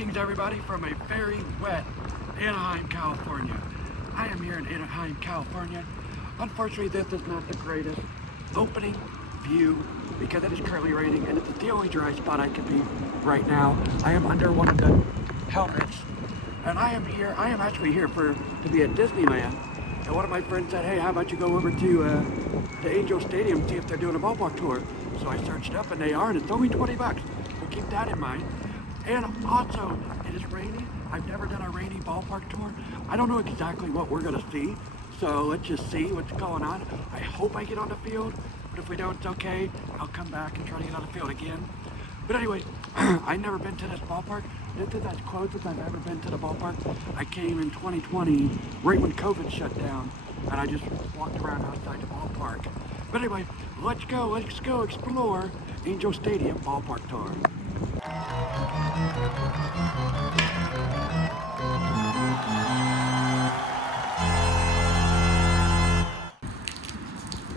Greetings everybody from a very wet Anaheim, California. I am here in Anaheim, California. Unfortunately, this is not the greatest opening view because it is currently raining and it's the only dry spot I could be right now. I am under one of the helmets and I am actually here to be at Disneyland. And one of my friends said, hey, how about you go over to the Angel Stadium and see if they're doing a ballpark tour. So I searched up and they are, and it's only 20 bucks. So keep that in mind. And also, it is raining. I've never done a rainy ballpark tour. I don't know exactly what we're gonna see. So let's just see what's going on. I hope I get on the field, but if we don't, it's okay. I'll come back and try to get on the field again. But anyway, I've never been to this ballpark. This is as close as I've ever been to the ballpark. I came in 2020, right when COVID shut down, and I just walked around outside the ballpark. But anyway, let's go explore Angel Stadium ballpark tour.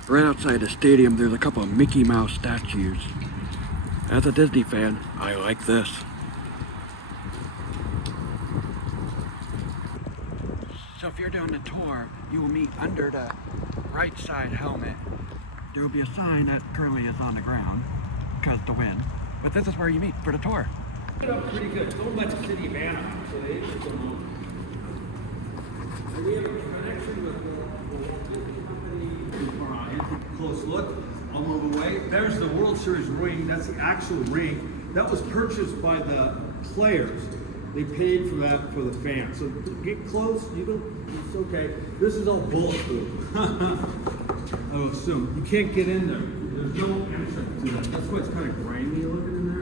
Right outside the stadium, there's a couple of Mickey Mouse statues. As a Disney fan, I like this. So if you're doing the tour, you will meet under the right side helmet. There will be a sign that currently is on the ground because of the wind. But this is where you meet for the tour. Pretty good. It's owned by the city of Anaheim, so they just don't own it. We have a connection with the Walt Disney Company. Close look. I'll move away. There's the World Series ring. That's the actual ring. That was purchased by the players. They paid for that for the fans. So get close. It's okay. This is all bulletproof. I will assume. You can't get in there. There's no entrance to that. That's why it's kind of grainy looking in there.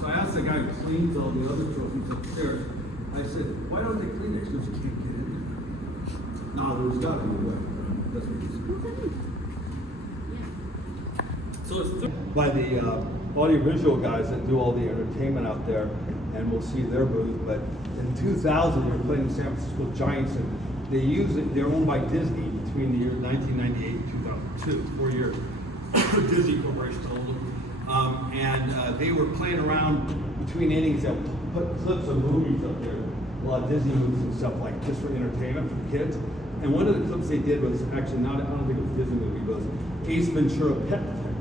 So I asked the guy who cleans all the other trophies upstairs. I said, why don't they clean it? Because you can't get in there. No, there's got to be a way. That's what he said. So it's by the audiovisual guys that do all the entertainment out there, and we'll see their booth. But in 2000, they were playing the San Francisco Giants, and they use it. They're owned by Disney between the years 1998 and 2002, 4 years. Disney Corporation owned them. And they were playing around between innings. They'll put clips of movies up there, a lot of Disney movies and stuff, like just for entertainment for the kids. And one of the clips they did was actually not, I don't think it was a Disney movie, but it was Ace Ventura Pet Detective.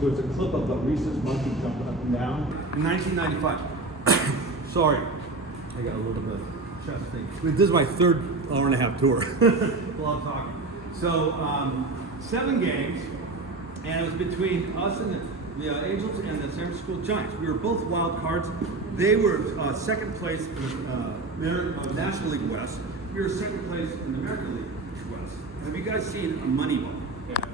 There was a clip of a rhesus monkey jumping up and down. In 1995. Sorry, I got a little bit of chest thing. This is my third hour-and-a-half tour. A lot of talking. So, 7 games, and it was between us and the Angels and the San Francisco Giants. We were both wild cards. They were second place in the National League West. We were second place in the American League West. Have you guys seen a Moneyball? Yeah.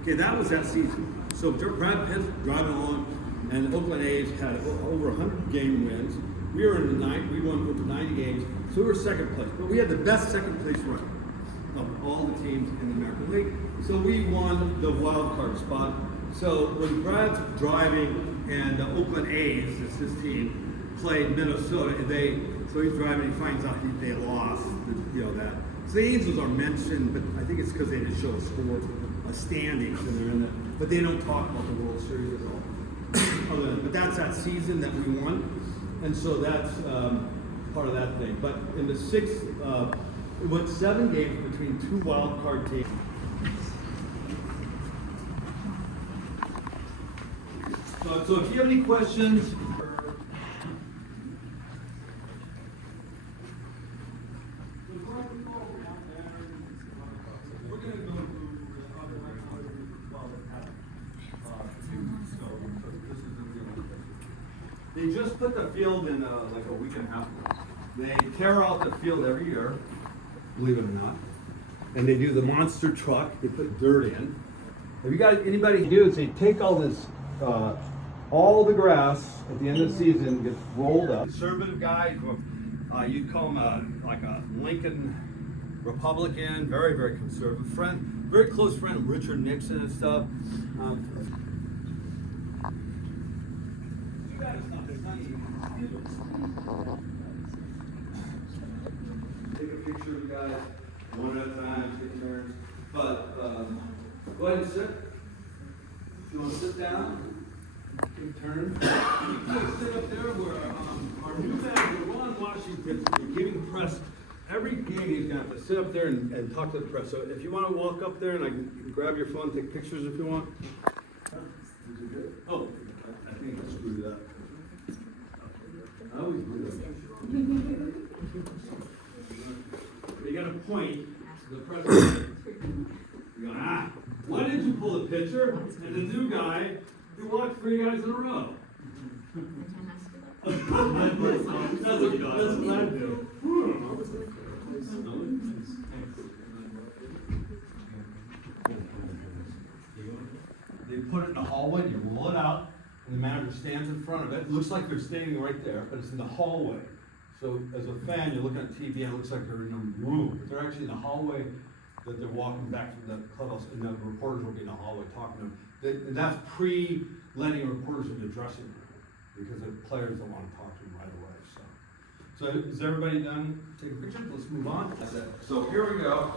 Okay, that was that season. So Brad Pitt's driving along, and Oakland A's had over 100 game wins. We were in the ninth. We won over 90 games, so we were second place. But we had the best second place run of all the teams in the American League. So we won the wild card spot. So when Brad's driving and the Oakland A's, that's his team, played Minnesota, so he's driving, he finds out they lost, that. So the Angels are mentioned, but I think it's because they didn't show a score, standings, and they're in the, but they don't talk about the World Series at all. But that's that season that we won, and so that's part of that thing. But in the sixth, it went 7 games between 2 wild card teams. So if you have any questions, we're going to go They just put the field in like a week and a half ago. They tear out the field every year, believe it or not, and they do the monster truck. They put dirt in. Have you got anybody do is they take all this, all the grass at the end of the season gets rolled up. Conservative guy, you'd call him like a Lincoln Republican, very, very conservative friend, very close friend of Richard Nixon and stuff. Take a picture of you guys, one at a time, take turns. But go ahead and sit. If you want to sit down, Good turn. We'll sit up there where our new manager, Ron Washington, is giving press. Every game he's gonna have to sit up there and talk to the press. So if you wanna walk up there and I can grab your phone, take pictures if you want. Is it good? Oh, I think I screwed up. I always do that. You gotta point to the president. You go, why did you pull the pitcher? And the new guy, you walked 3 guys in a row. That's what I do. They put it in the hallway, you roll it out, and the manager stands in front of it. It looks like they're standing right there, but it's in the hallway. So as a fan, you're looking at TV, and it looks like they're in a room, but they're actually in the hallway that they're walking back from the clubhouse, and the reporters will be in the hallway talking to them. And that's letting reporters in the dressing room, because the players don't want to talk to them right away, so. So is everybody done taking pictures? Let's move on. So here we go.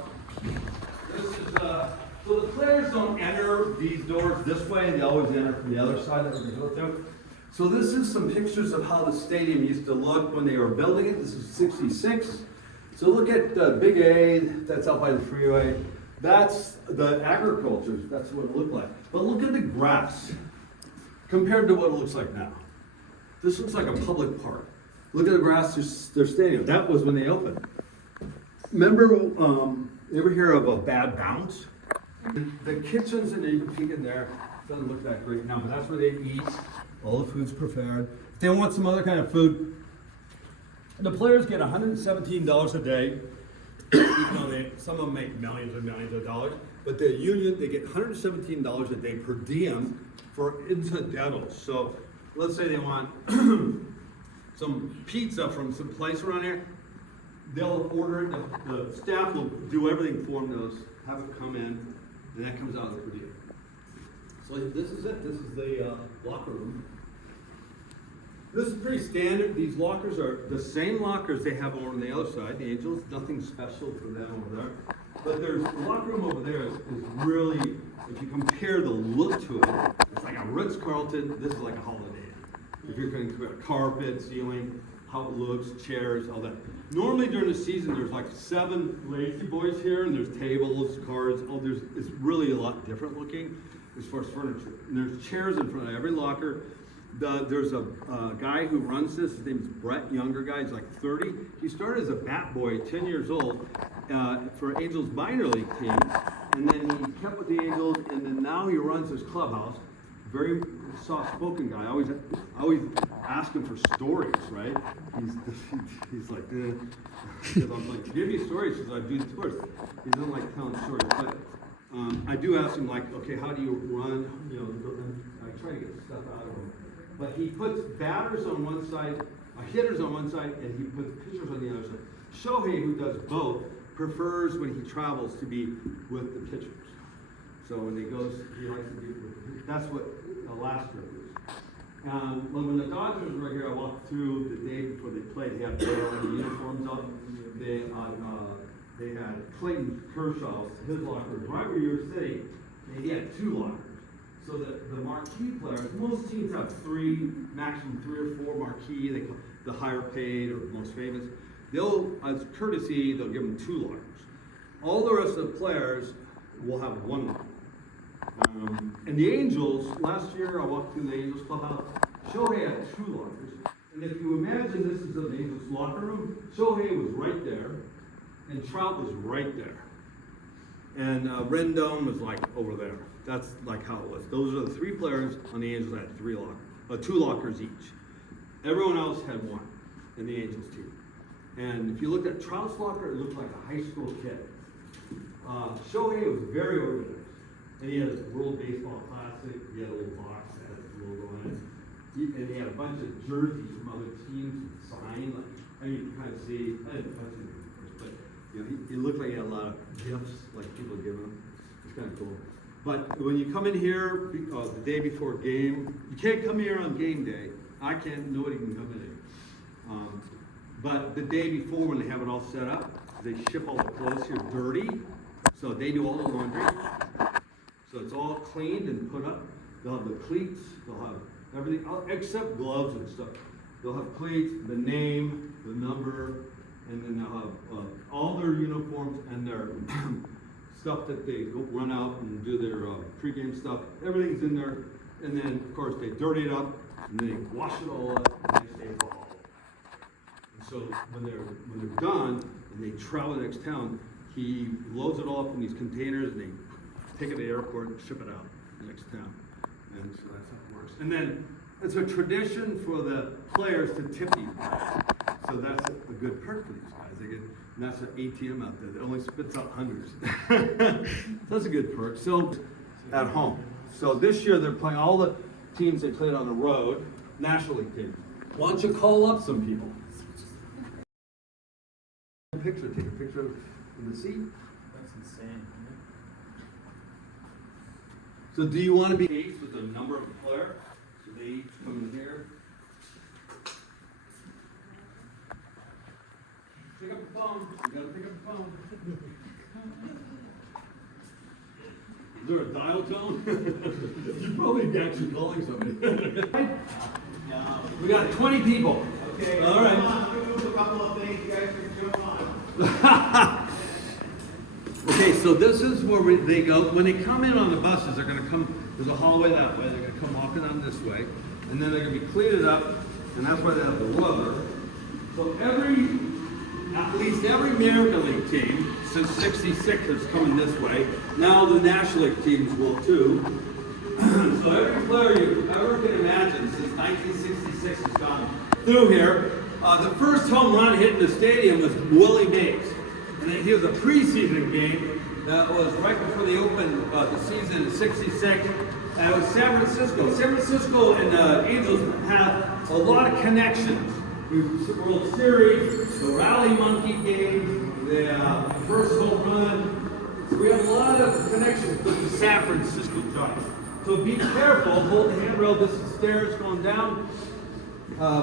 This is, so the players don't enter these doors this way, they always enter from the other side that we go through. So this is some pictures of how the stadium used to look when they were building it. This is '66. So look at Big A, that's out by the freeway. That's the agriculture, that's what it looked like. But look at the grass compared to what it looks like now. This looks like a public park. Look at the grass, their stadium. That was when they opened. Remember, you ever hear of a bad bounce? The kitchens, and you can peek in there, doesn't look that great now, but that's where they eat. All the food's prepared. If they want some other kind of food, the players get $117 a day, even though some of them make millions and millions of dollars. But the union, they get $117 a day per diem for incidentals. So let's say they want some pizza from some place around here. They'll order it, the staff will do everything for them, they'll have it come in, and that comes out of the per diem. So this is it, this is the locker room. This is pretty standard. These lockers are the same lockers they have over on the other side, the Angels, nothing special for them over there. But there's the locker room over there is really, if you compare the look to it, it's like a Ritz-Carlton, this is like a Holiday Inn. If you're going to compare carpet, ceiling, how it looks, chairs, all that. Normally during the season there's like 7 lazy boys here, and there's tables, cards, it's really a lot different looking as far as furniture. And there's chairs in front of every locker. There's a guy who runs this, his name's Brett, younger guy, he's like 30. He started as a bat boy, 10 years old, for Angels minor league team, and then he kept with the Angels, and then now he runs this clubhouse. Very soft-spoken guy. I always ask him for stories, right? He's like, because I'm like, give me stories, because I do tours. He doesn't like telling stories, but I do ask him, like, okay, how do you run? You know, I try to get stuff out of him. But he puts batters on one side, hitters on one side, and he puts pitchers on the other side. Shohei, who does both, prefers when he travels to be with the pitchers. So when he goes, he likes to be with, that's what Alaska is. When the Dodgers were here, I walked through the day before they played. They had their uniforms up. They had Clayton Kershaw's, his locker was right where you were sitting, and he had 2 lockers. So the marquee players, most teams have 3, maximum 3 or 4 marquee, they call the higher paid or most famous. They'll, as courtesy, they'll give them 2 lockers. All the rest of the players will have 1 locker. And the Angels, last year I walked through the Angels clubhouse, Shohei had 2 lockers. And if you imagine this is an Angels locker room, Shohei was right there, and Trout was right there. And Rendon was like over there. That's like how it was. Those are the 3 players on the Angels that had 2 lockers each. Everyone else had 1 in the Angels team. And if you looked at Trout's locker, it looked like a high school kid. Shohei was very organized. And he had a World Baseball Classic, he had a little box that had his logo on it. And he had a bunch of jerseys from other teams signed. You can kind of see, I didn't touch him, but you know, he looked like he had a lot of gifts, like people giving him. It's kind of cool. But when you come in here the day before game, you can't come here on game day. I can't, nobody can come in here. But the day before, when they have it all set up, they ship all the clothes here dirty. So they do all the laundry. So it's all cleaned and put up. They'll have the cleats, they'll have everything, except gloves and stuff. They'll have cleats, the name, the number, and then they'll have all their uniforms and their stuff that they go run out and do their pregame stuff. Everything's in there, and then of course they dirty it up and they wash it all up and they stay ball. And so when they're done and they travel to the next town, he loads it all up in these containers and they take it to the airport and ship it out to the next town. And so that's how it works. And then it's a tradition for the players to tip these guys. So that's a good perk for these guys. They get, and that's an ATM out there that only spits out hundreds. That's a good perk. So at home. So this year they're playing all the teams they played on the road, National League teams. Why don't you call up some people? Take a picture of the seat. That's insane. So do you want to be engaged with the number of players? So they each come in here. Pick up the phone. You gotta pick up the phone. Is there a dial tone? You're probably actually calling somebody. We got 20 people. Okay. All right. Come on, a couple of things you guys can jump on. Okay, so this is where they go. When they come in on the buses, they're going to come, there's a hallway that way. They're going to come walking on this way. And then they're going to be cleated up, and that's why they have the rubber. So at least every American League team since '66 has come in this way. Now the National League teams will too. So every player you ever can imagine since 1966 has gone through here. The first home run hit in the stadium was Willie Mays. And he was a preseason game that was right before they opened the season in '66. And it was San Francisco. San Francisco and the Angels had a lot of connections. The World Series, the Rally Monkey game, the first home run. So we have a lot of connections with the San Francisco Giants. So be careful, hold the handrail, this is stairs going down.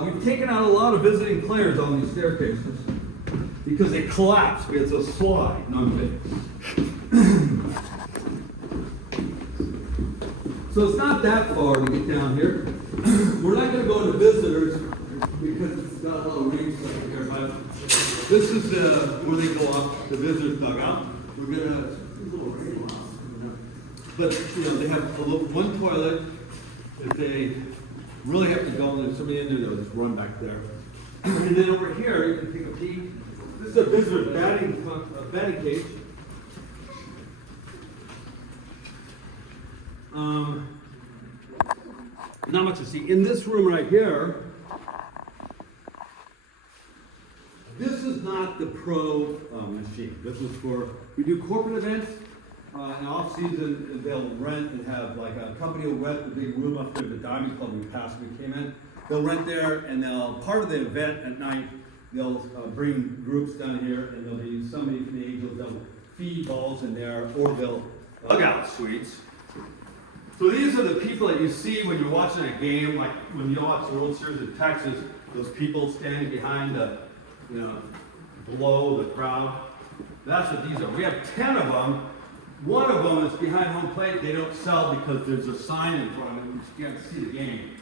We've taken out a lot of visiting players on these staircases because they collapse. It's a slide. No, I'm kidding. So it's not that far to get down here. We're not going to go into visitors because it's got a lot of range stuff here. But this is where they go off the visitors dugout. We're going to but they have one toilet. If they really have to go and there's somebody in there, they'll just run back there. And then over here, you can take a peek. This is a visitor batting cage. Not much to see. In this room right here, this is not the pro machine. This is for, we do corporate events. In off season, they'll rent and have like a company will rent the big room up there, the Diamond Club we passed, we came in. They'll rent there and they'll, part of the event at night, they'll bring groups down here and there'll be somebody from the Angels, they'll feed balls in there or they'll dugout suites. So these are the people that you see when you're watching a game, like when you watch the World Series of Texas, those people standing behind the, below the crowd. That's what these are. We have 10 of them. One of them is behind home plate. They don't sell because there's a sign in front of them. You can't see the game.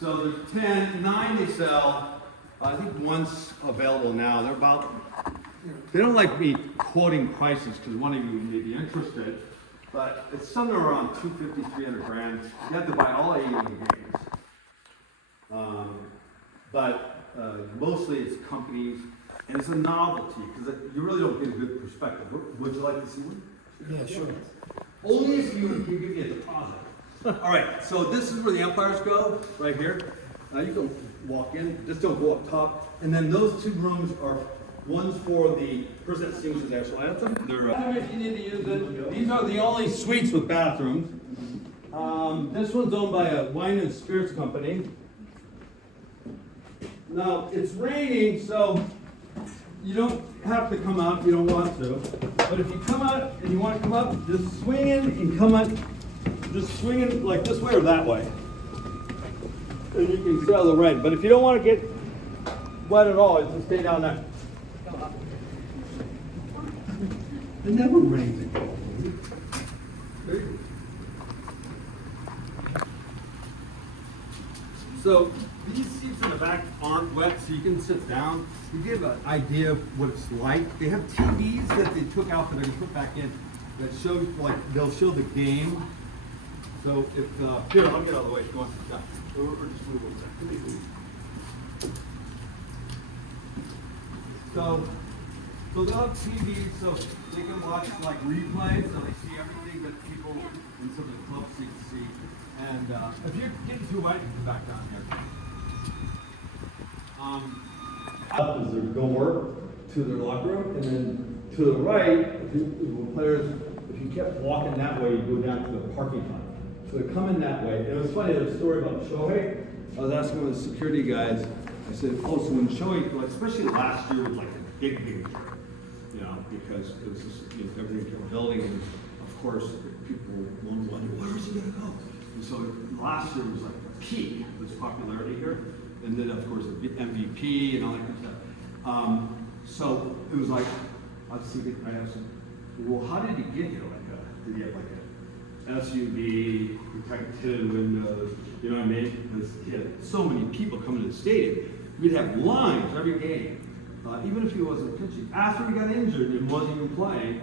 So there's 10, 9 they sell. I think one's available now. They're about, they don't like me quoting prices because one of you may be interested, but it's somewhere around 250, 300 grand. You have to buy all 80 games. But mostly it's companies, and it's a novelty because you really don't get a good perspective. Would you like to see one? Yeah, sure. Only if you give me a deposit. All right, so this is where the umpires go, right here. You can walk in, just don't go up top. And then those two rooms are, one's for the person that sings the national anthem. They're, if you need to use it. These are the only suites with bathrooms. This one's owned by a wine and spirits company. Now, it's raining, so you don't have to come out if you don't want to. But if you come out and you want to come up, just swing in and come up. Just swing in like this way or that way. And you can sail the rain. But if you don't want to get wet at all, just stay down there. It never rains. So these seats in the back aren't wet, so you can sit down. You give an idea of what it's like. They have TVs that they took out that they put back in that show, like, they'll show the game. So if, here, I'll get out of the way if you want to. Yeah. Or just move over there. Come here. So they'll have TVs so they can watch like replays, so they see everything that people in some of the club seats see. And if you're getting too wet, you can back down here. Up is their door to their locker room, and then to the right, if you kept walking that way, you go down to the parking lot. So they come in that way. And it was funny, there's a story about Shohei. I was asking one of the security guys, I said, oh, so when Shohei, like, especially last year was like a big trip, you know, because it was just, you know, everything kept building, and of course, people wondered, where is he gonna go? And so last year was like the peak of this popularity here, and then of course the MVP and all that kind of stuff. So it was like, I was thinking, I asked him, well, how did he get here? Did he have like a SUV, protected tinted windows, you know what I mean? Because he had so many people coming to the stadium. We'd have lines every game, even if he wasn't pitching. After he got injured and wasn't even playing,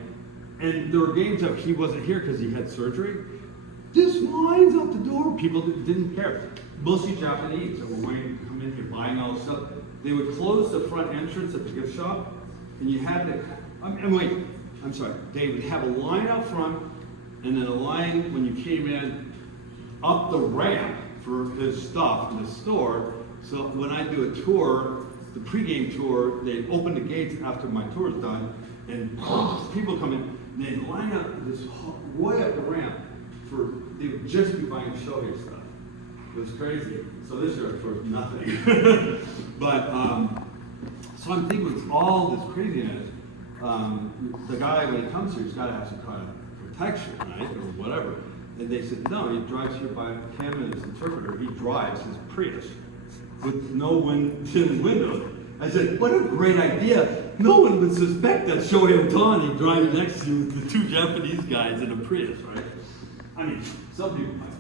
and there were games that he wasn't here because he had surgery, just lines out the door. People didn't care. Mostly Japanese that were waiting to come in here, buying all this stuff. They would close the front entrance at the gift shop, and you had to, they would have a line out front, and then a line when you came in up the ramp for his stuff in the store. So when I do a tour, the pregame tour, they open the gates after my tour is done, and people come in, and they line up this way up the ramp they would just be buying Shohei stuff. It was crazy. So this year, of course, nothing. But so I'm thinking with all this craziness, the guy when he comes here, he's got to have some kind of protection, right, or whatever. And they said, no, he drives here by him and his interpreter. He drives his Prius with no windows. I said, what a great idea. No one would suspect that Shohei Ohtani driving next to you with the two Japanese guys in a Prius, right? I mean, some people might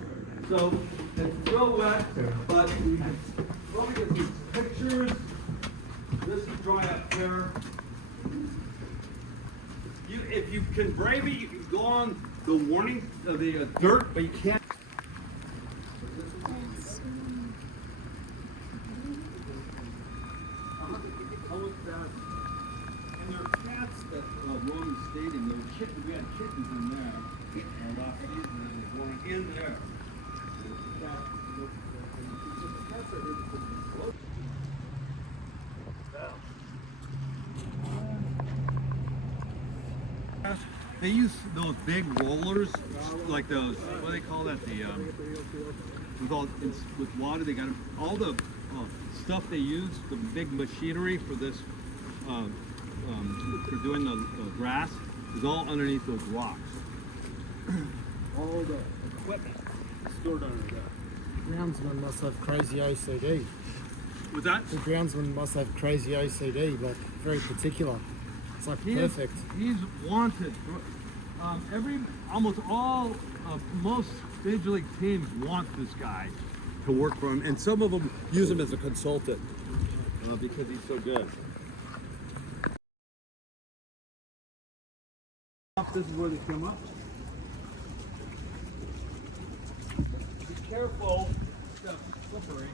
be. So it's real wet, but let me get these pictures. This is dry up here. If you can brave it, you can go on the warning of the dirt, but you can't. And there are cats that roam the stadium. There were kittens. We had kittens in there last season, and they were going in there. They use those big rollers, like those. What do they call that? With water, they got all the stuff they use. The big machinery for this, for doing the grass, is all underneath those rocks. All the equipment is stored under there. Groundsman must have crazy OCD. With that? The groundsman must have crazy OCD, like very particular. It's like perfect. He's wanted. Almost all, most major league teams want this guy to work for him, and some of them use him as a consultant because he's so good. This is where they come up. Be careful, it's slippery.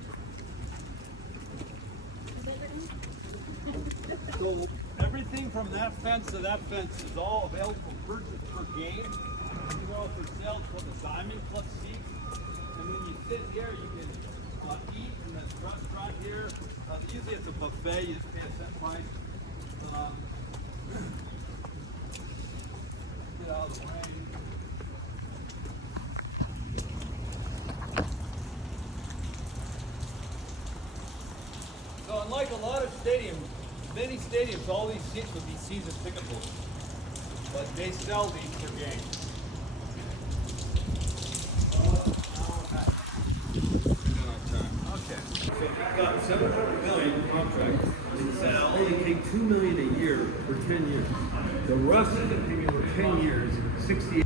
So everything from that fence to that fence is all available for purchase per game. These are all for sale for the Diamond Club seats. And when you sit here, you can eat in this restaurant here. Usually it's a buffet, you just pay a set price. Get out of the way. So unlike a lot of stadiums, many stadiums, all these seats would be season ticket holders, but they sell these per game. Okay. So if you've got $700 million contract, and only take $2 million a year for 10 years. The rest of the payment for 10 years, 68.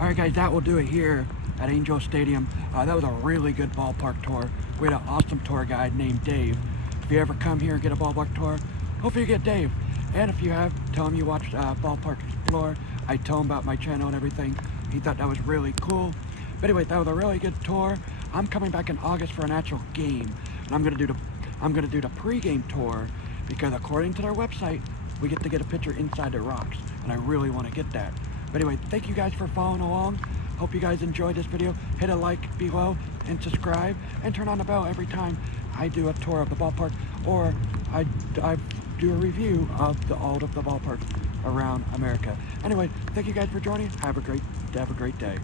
All right, guys, that will do it here at Angel Stadium. That was a really good ballpark tour. We had an awesome tour guide named Dave. If you ever come here and get a ballpark tour, hopefully you get Dave. And if you have, tell him you watched Ballpark Explore. I told him about my channel and everything. He thought that was really cool. But anyway, that was a really good tour. I'm coming back in August for an actual game, and I'm gonna do the pre-game tour because according to their website, we get to get a picture inside the rocks, and I really want to get that. But anyway, thank you guys for following along. Hope you guys enjoyed this video. Hit a like below and subscribe and turn on the bell every time I do a tour of the ballpark or I do a review of all of the ballparks around America. Anyway, thank you guys for joining. Have a great day.